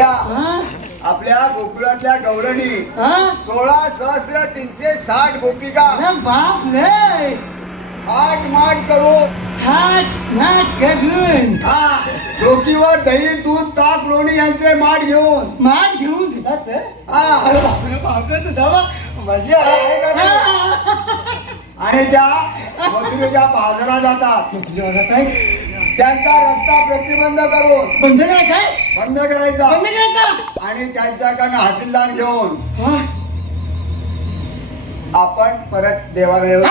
हा? आपल्या गोकुळातल्या गवळणी हा? सोळा सहस्र तीनशे साठ गोपिका. बाप रे हाट माट करून थाट नाट करून. हा डोकीवर दही दूध ताक लोणी यांचे माठ घेऊन. मान घेऊन घेतात हे? अरे बापरे बापरे तुझा बा मजा आहे. का रे? आणि त्या बाजारात जातात. तुझ्या आहे? त्यांचा रस्ता प्रतिबंध करून बंद करायचं? बंद करायचा. बंद करायचा? आणि त्यांच्याकडनं हासिलदार घेऊन? आपण परत देवाला येऊ.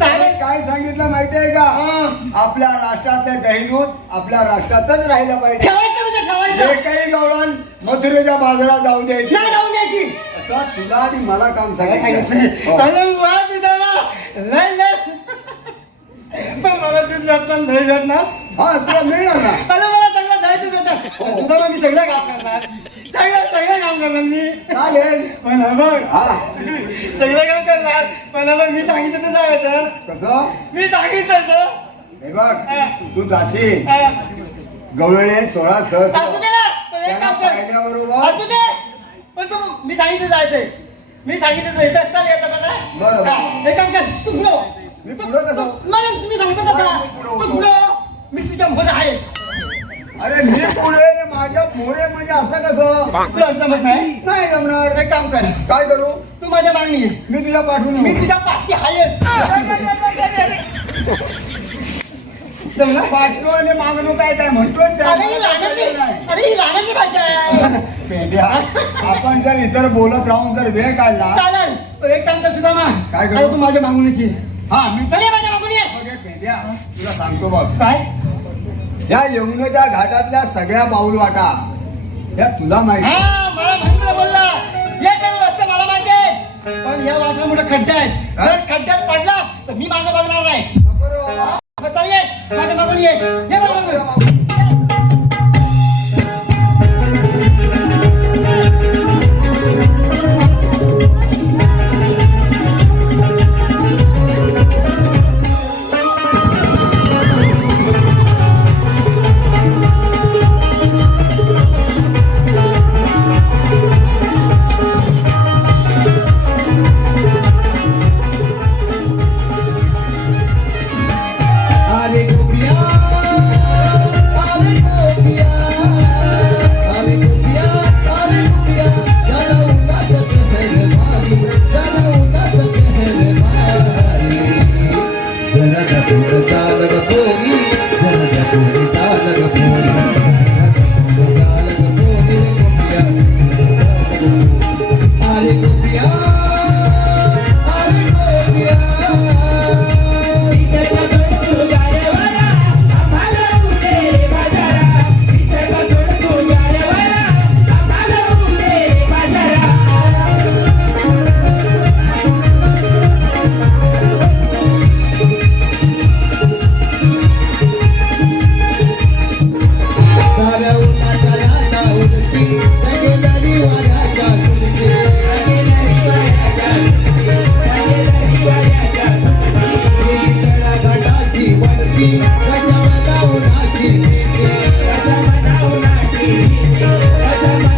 चालेल. काय सांगितलं माहितीये का? हा. आपल्या राष्ट्रातले दहीदूत आपल्या राष्ट्रातच राहिलं पाहिजे. म्हणजे जे काही गवळण मथुरेच्या बाजारात जाऊ द्यायची. जाऊन द्यायची. असं तुला आणि मला काम काय सांगितलं सांगितलं हो. अरे वा तुझा लय लय पण मला तू भेटणार हा तुला मिळणार ना अरे मला सगळं भेटणार तुझा मी सगळं काम करणार. सगळं सगळं काम करणार मी. चालेल. पण हा बघ. हा. सगळं काम करणार. पण हा बघ मी सांगितलं तर कसं? मी सांगितलं तर हे बघ तू जाशील. गवळणे सोळा असू दे ना. पण एक काम कर. पाहिल्याबरोबर. असू दे. पण तू मी सांगितलं जायचंय. मी सांगितलं जायचं चल येतं बघा बरं. हा, एक काम कर. तू पुढं मी पुढं कसं मला मी सांगतो कसा? मी पुढं तू होतो. पुढं मी तुझ्या मोठं आहे अरे मी पुढे आणि माझ्या मोरे म्हणजे असं कसं? तुला जमत नाही? नाही जमणार. एक काम कर. काय करू? तू माझ्या मागणी आहे मी तुझ्या पाठवून मी येऊ. तुझ्या पाठी आहे जमलं? आणि मागणं काय काय म्हणतोय अरे ही लाडाची अरे ही लाडाची भाषा आहे. पेंड्या आपण जर इतर बोलत राहून जर वेळ काढला चालेल. एक काम कर सुद्धा काय करू? तू माझ्या मागणीची हा मी चल ये माझ्या ये. तुला सांगतो बघ. काय? या यमुनेच्या घाटातल्या सगळ्या बाऊल वाटा. या तुला माहिती हा मला म्हणतो बोलला. ये रस्ते मला माहिती आहे. पण या मोठा खड्डा आहे. जर खड्ड्यात पडला तर मी मागं बघणार नाही. नको रे बाबा. मग चल ये. माझ्या मागून ये. ये माझ्या मागून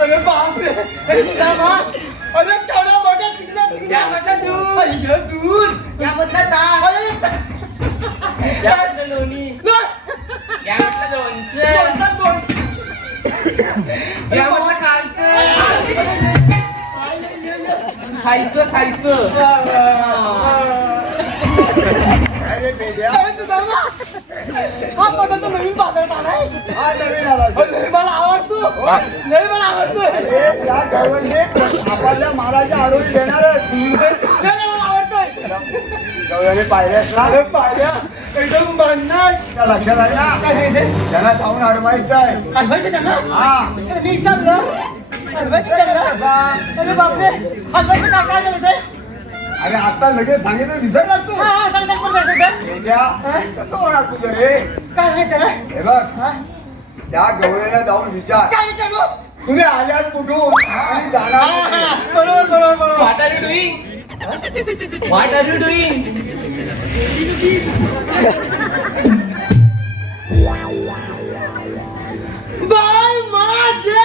अरे बापरे अरे केवढा मोठा चिकना चिकना यामधला दूध अय्य दूध यामधला दाळ यामधला लोणी. यामधला लोणचं. यामधला खालचं. खायचं खायचं अरे बेजा तुझा हा पटाचा नवीन बाजार मारा आपल्या महाराजा आरोग्य ना अरे पाहिल्या एकदम त्या लक्षात आलं ना काय सांगितलं त्यांना जाऊन अडवायचं आहे हलवायचं त्यांना हा मी सांगलं त्यांना? अरे बापरे काय काय करायचंय अरे आता लगेच सांगितलं विसरलास तू कसं होणार तुझं रे काय हे बघ हा? त्या गवळीला जाऊन विचार. काय विचारू? तुम्ही आल्यात कुठून? आणि हा, जाणार हा. कुठे? बरोबर बरोबर बरोबर. What are you doing what are you doing bye. माझे